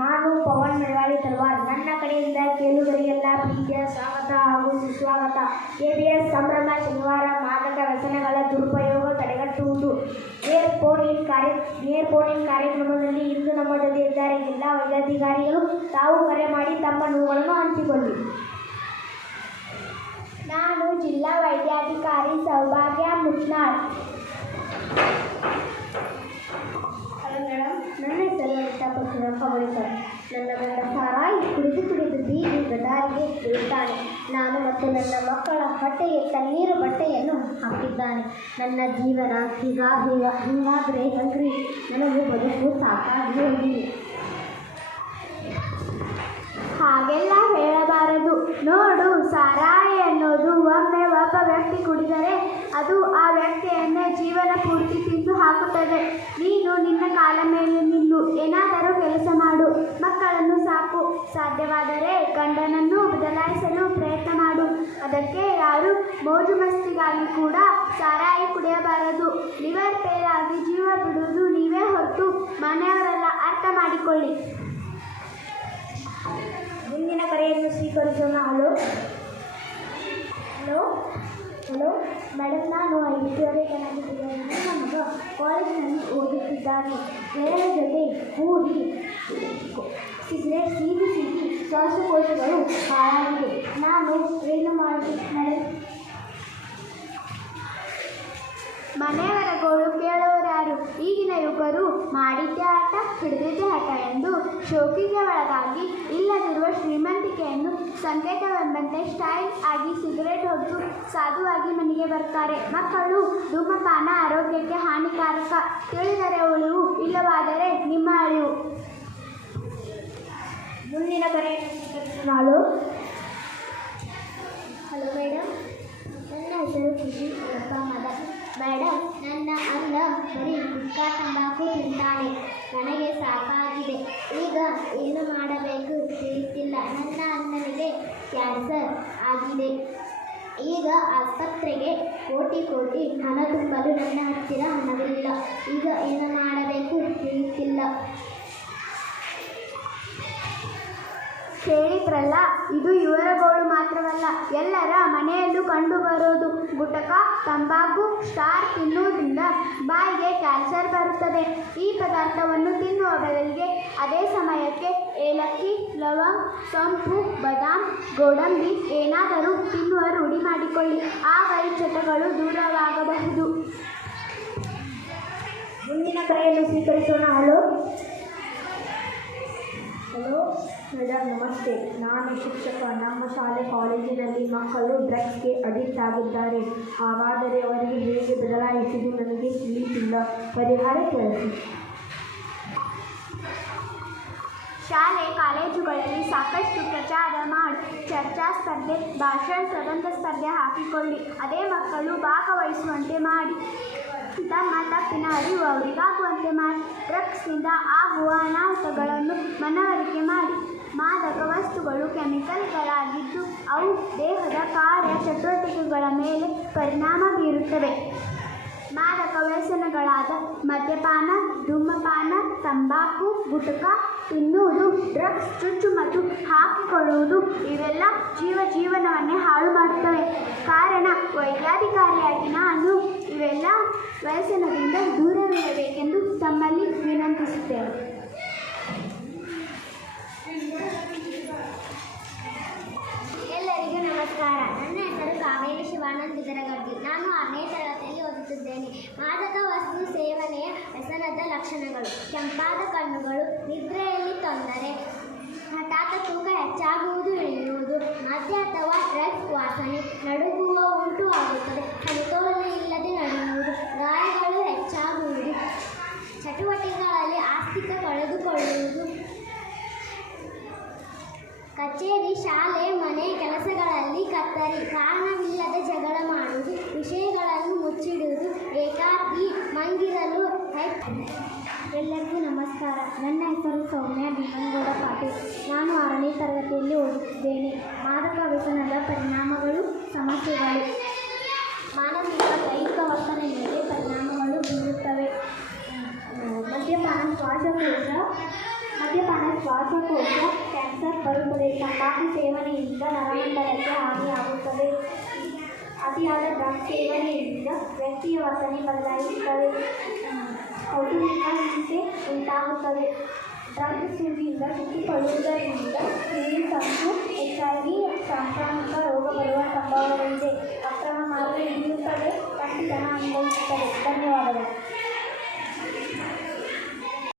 ನಾನು ಪವನ್ ಮಳವಾಳಿ ತಲ್ವಾರ್. ನನ್ನ ಕಡೆಯಿಂದ ಕೇಳುಗರಿಗೆಲ್ಲ ಪ್ರೀತಿಯ ಸ್ವಾಗತ ಹಾಗೂ ಸುಸ್ವಾಗತ. ಎಬಿಎಸ್ ಸಂಭ್ರಮ ಶನಿವಾರ ಮಾದಕ ವ್ಯಸನಗಳ ದುರುಪಯೋಗ ತಡೆಗಟ್ಟುವುದು. ಏರ್ ಫೋನ್ ಇನ್ ಕಾರ್ಯ ಏರ್ ಫೋನ್ ಇನ್ ಕಾರ್ಯಕ್ರಮದಲ್ಲಿ ಇಂದು ನಮ್ಮ ಜೊತೆ ಇದ್ದಾರೆ ಜಿಲ್ಲಾ ವೈದ್ಯಾಧಿಕಾರಿಗಳು. ತಾವು ಕರೆ ಮಾಡಿ ತಮ್ಮ ನೋವುಗಳನ್ನು ಹಂಚಿಕೊಳ್ಳಿ. ನಾನು ಜಿಲ್ಲಾ ವೈದ್ಯಾಧಿಕಾರಿ ಸೌಭಾಗ್ಯ ಮುಚ್ನಾಳ್ ಹಲೋ ಮೇಡಮ್ ನನ್ನ ಹೆಸರು ಅನಿತಾ ಪರಶುರಪ್ಪ ಬಳಿಕರ್ ನನ್ನ ಗಂಡ ಸಾರಾಯಿ ಕುಡಿದು ಕುಡಿದು ಬೀದಿ ಗದಾರಿಗೆ ಬೀಳ್ತಾನೆ ನಾನು ಮತ್ತು ನನ್ನ ಮಕ್ಕಳ ಹೊಟ್ಟೆಗೆ ತಣ್ಣೀರು ಬಟ್ಟೆಯನ್ನು ಹಾಕಿದ್ದಾನೆ. ನನ್ನ ಜೀವನ ಹೀಗಾಗಿ ಹಿಂಗಾದರೆ ಹಂಗ್ರಿ. ನನಗೆ ಬದುಕು ಸಾಕಾಗಿ ಹೋಗಿದೆ ವ್ಯಕ್ತಿ ಕುಡಿದರೆ ಅದು ಆ ವ್ಯಕ್ತಿಯನ್ನು ಜೀವನ ಪೂರ್ತಿ ತಿಂದು ಹಾಕುತ್ತದೆ. ನೀನು ನಿನ್ನ ಕಾಲ ಮೇಲೆ ನಿಲ್ಲು. ಏನಾದರೂ ಕೆಲಸ ಮಾಡು. ಮಕ್ಕಳನ್ನು ಸಾಕು. ಸಾಧ್ಯವಾದರೆ ಗಂಡನನ್ನು ಬದಲಾಯಿಸಲು ಪ್ರಯತ್ನ ಮಾಡು. ಅದಕ್ಕೆ ಯಾರು ಮೋಜು ಮಸ್ತಿಗಾಗಿ ಕೂಡ ಸಾರಾಯಿ ಕುಡಿಯಬಾರದು. ಲಿವರ್ ಫೇಲ್ ಆಗಿ ಜೀವ ಬಿಡುವುದು ನೀವೇ ಹೊರತು ಮನೆಯವರೆಲ್ಲ. ಅರ್ಥ ಮಾಡಿಕೊಳ್ಳಿ. ಮುಂದಿನ ಕರೆಯನ್ನು ಸ್ವೀಕರಿಸೋಣ. ಹಲೋ? ಹಲೋ? ಹಲೋ ಮೇಡಮ್ ನಾನು ಐದುವರೆ ಚೆನ್ನಾಗಿದ್ದೇನೆ ನನ್ನ ಮಗ ಕಾಲೇಜಿನಲ್ಲಿ ಓದುತ್ತಿದ್ದಾನೆ. ಗೆಳೆಯರ ಜೊತೆ ಕೂಡಿ ಸಿಗರೇಟ್ ಸೀದಿ ಸೀದಿ ಶ್ವಾಸಕೋಶಗಳು ಹಾಳಾಗಿದೆ. ನಾನು ಏನು ಮಾಡಿ ಮೇಡಮ್ ಮನೆಯವರ ಗೋಳು ಕೇಳುವರಾರು, ಈಗಿನ ಯುವಕರು ಮಾಡಿದ್ದೇ ಆಟ, ಹಿಡಿದಿದ್ದೇ ಆಟ ಎಂದು ಶೋಕಿಗೆ ಒಳಗಾಗಿ ಇಲ್ಲದಿರುವ ಶ್ರೀಮಂತಿಕೆಯನ್ನು ಸಂಕೇತವೆಂಬಂತೆ ಸ್ಟೈಲ್ ಆಗಿ ಸಿಗರೇಟ್ ಹೊತ್ತು ಸಾಧುವಾಗಿ ಮನೆಗೆ ಬರ್ತಾರೆ. ಮಕ್ಕಳು ಧೂಮಪಾನ ಆರೋಗ್ಯಕ್ಕೆ ಹಾನಿಕಾರಕ. ತಿಳಿದರೆ ಉಳಿವು ಇಲ್ಲವಾದರೆ ನಿಮ್ಮ ಅಳಿವು ಮುಂದಿನ ಕರೆ ನಾಳು ಹಲೋ ಮೇಡಮ್ ನನ್ನ ಹೆಸರು ಖುಷಿ ಮೇಡಮ್ ಬರೀ ಗುಟ್ಕಾ ತಂಬಾಕು ತಿಂತಾಳೆ. ನನಗೆ ಸಾಕಾಗಿದೆ. ಈಗ ಏನು ಮಾಡಬೇಕು ತಿಳಿತಿಲ್ಲ. ನನ್ನ ಅಣ್ಣನಿಗೆ ಕ್ಯಾನ್ಸರ್ ಆಗಿದೆ. ಈಗ ಆಸ್ಪತ್ರೆಗೆ ಕೋಟಿ ಕೋಟಿ ಹಣ ತುಂಬಲು ನನ್ನ ಹತ್ತಿರ ಹಣವಿಲ್ಲ. ಈಗ ಏನು ಮಾಡಬೇಕು ತಿಳಿತಿಲ್ಲ. ಕೇಳಿದ್ರಲ್ಲ, ಇದು ಇವರ ಗೋಳು ಮಾತ್ರವಲ್ಲ, ಎಲ್ಲರ ಮನೆಯಲ್ಲೂ ಕಂಡುಬರೋದು ಗುಟಕ ತಂಬಾಕು, ಸ್ಟಾರ್ ತಿನ್ನುವುದರಿಂದ ಬಾಯಿಗೆ ಕ್ಯಾನ್ಸರ್ ಬರುತ್ತದೆ ಈ ಪದಾರ್ಥವನ್ನು ತಿನ್ನುವ ಬದಲಿಗೆ ಅದೇ ಸಮಯಕ್ಕೆ ಏಲಕ್ಕಿ, ಲವಂಗ್ ಸೊಂಪು ಬದಾಮ್, ಗೋಡಂಬಿ ಏನಾದರೂ ತಿನ್ನುವ ರೂಢಿ ಮಾಡಿಕೊಳ್ಳಿ. ಆ ಚಟಗಳು ದೂರವಾಗಬಹುದು. ಮುಂದಿನ ಕರೆಯನ್ನು ಸ್ವೀಕರಿಸೋಣ. ಹಲೋ? ಹಲೋ? ಮೇಡಮ್, ನಮಸ್ತೆ. ನಾನು ಶಿಕ್ಷಕ. ನಮ್ಮ ಶಾಲೆ ಕಾಲೇಜಿನಲ್ಲಿ ಮಕ್ಕಳು ಡ್ರಗ್ಸ್ಗೆ ಅಡಿಕ್ಟ್ ಆಗಿದ್ದಾರೆ. ಹಾಗಾದರೆ ಅವರಿಗೆ ಹೇಗೆ ಬದಲಾಯಿಸಿದ್ದು ನನಗೆ ತಿಳಿಯುತ್ತಿಲ್ಲ ಪರಿಹಾರ ತಿಳಿಸಿ ಶಾಲೆ, ಕಾಲೇಜುಗಳಲ್ಲಿ ಸಾಕಷ್ಟು ಪ್ರಚಾರ ಮಾಡಿ, ಚರ್ಚಾ ಸ್ಪರ್ಧೆ ಭಾಷಣ ಪ್ರಬಂಧ ಸ್ಪರ್ಧೆ ಹಾಕಿಕೊಳ್ಳಿ. ಅದೇ ಮಕ್ಕಳು ಭಾಗವಹಿಸುವಂತೆ ಮಾಡಿ. ತಮ್ಮ ತಪ್ಪಿನ ಅರಿವು ಅವರಿಗಾಗುವಂತೆ ಮಾಡಿ, ಡ್ರಗ್ಸ್ನಿಂದ ಆಗುವ ಅನಾಹುತಗಳನ್ನು ಮನವರಿಕೆ ಮಾಡಿ. ಮಾದಕ ವಸ್ತುಗಳು, ಕೆಮಿಕಲ್ಗಳಾಗಿದ್ದು ಅವು ದೇಹದ ಕಾರ್ಯ ಚಟುವಟಿಕೆಗಳ ಮೇಲೆ ಪರಿಣಾಮ ಬೀರುತ್ತವೆ. ಮಾದಕ ವ್ಯಸನಗಳಾದ ಮದ್ಯಪಾನ, ಧೂಮಪಾನ, ತಂಬಾಕು, ಗುಟಕ, ತಿನ್ನುವುದು, ಡ್ರಗ್ಸ್ ಚುಚ್ಚುಮದ್ದು ಹಾಕಿಕೊಳ್ಳುವುದು ಇವೆಲ್ಲ ಜೀವ ಜೀವನವನ್ನೇ ಹಾಳು ಮಾಡುತ್ತವೆ. ಕಾರಣ, ವೈದ್ಯಾಧಿಕಾರಿಯಾಗಿ ನಾನು ಇವೆಲ್ಲ ವ್ಯಸನದಿಂದ ದೂರವಿರಬೇಕೆಂದು ತಮ್ಮಲ್ಲಿ ವಿನಂತಿಸುತ್ತೇನೆ. ಎಲ್ಲರಿಗೂ ನಮಸ್ಕಾರ. ನನ್ನ ಹೆಸರು ಕಾವೇರಿ ಶಿವಾನಂದ ಬಿದರಗಡ್ಡಿ ನಾನು ಆರನೇ ಓದುತ್ತಿದ್ದೇನೆ ಮಾದಕ ವಸ್ತು ಸೇವನೆಯ ವ್ಯಸನದ ಲಕ್ಷಣಗಳು. ಕೆಂಪಾದ ಕಣ್ಣುಗಳು, ನಿದ್ರೆಯಲ್ಲಿ ತೊಂದರೆ. ಹಠಾತ್ ತೂಕ ಹೆಚ್ಚಾಗುವುದು ಇಳಿಯುವುದು ಮದ್ಯ ಅಥವಾ ಡ್ರಗ್ಸ್ ವಾಸನೆ. ನಡುಗುವ ಉಂಟು ಆಗುತ್ತದೆ. ಸಮತೋಲನ ಇಲ್ಲದೆ ನಡೆಯುವುದು. ಗಾಯಗಳು ಹೆಚ್ಚಾಗುವುದು. ಚಟುವಟಿಕೆಗಳಲ್ಲಿ ಆಸ್ತಿಕ ಕಳೆದುಕೊಳ್ಳುವುದು. ಕಚೇರಿ, ಶಾಲೆ, ಮನೆ, ಕೆಲಸಗಳಲ್ಲಿ ಕತ್ತರಿ. ಕಾರಣವಿಲ್ಲದೆ ಪಾಟೀಲ್ ನಾನು ಆರನೇ ತರಗತಿಯಲ್ಲಿ ಓದುತ್ತಿದ್ದೇನೆ. ಮಾದಕ ವ್ಯಸನದ ಪರಿಣಾಮಗಳು ಸಮಸ್ಯೆಗಳು. ಮಾನಸಿಕ ದೈಹಿಕ ವರ್ತನೆ ಮೇಲೆ ಪರಿಣಾಮಗಳು ಬೀರುತ್ತವೆ. ಮದ್ಯಪಾನ ಶ್ವಾಸಕೋಶ ಮದ್ಯಪಾನ ಶ್ವಾಸಕೋಶ, ಕ್ಯಾನ್ಸರ್ ಬರುತ್ತದೆ. ತಂಬಾಕು ಸೇವನೆಯಿಂದ ನರಮಂಡಲಕ್ಕೆ ಹಾನಿಯಾಗುತ್ತದೆ. ಅತಿಯಾದ ಡ್ರಗ್ ಸೇವನೆಯಿಂದ ವ್ಯಕ್ತಿಯ ವರ್ತನೆ ಬದಲಾಯಿಸುತ್ತದೆ ಕೌಟುಂಬಿಕ ಹಿಂಸೆ ಉಂಟಾಗುತ್ತದೆ. ಡ್ರಗ್ಸ್ ಸೂಜಿಯಿಂದ ಸುತ್ತಿಕೊಳ್ಳುವುದರಿಂದ ಕ್ರಿಮಿ ಸೋಂಕು ಹೆಚ್ಚಾಗಿ ಸಾಂಕ್ರಾಮಿಕ ರೋಗ ಬರುವ ಸಂಭವವಿದೆ ಅಕ್ರಮ ಮಾರ್ಗ ಹಿಡಿಯುತ್ತದೆ ಕಟ್ಟಿತನ ಅನುಭವಿಸುತ್ತದೆ ಧನ್ಯವಾದಗಳು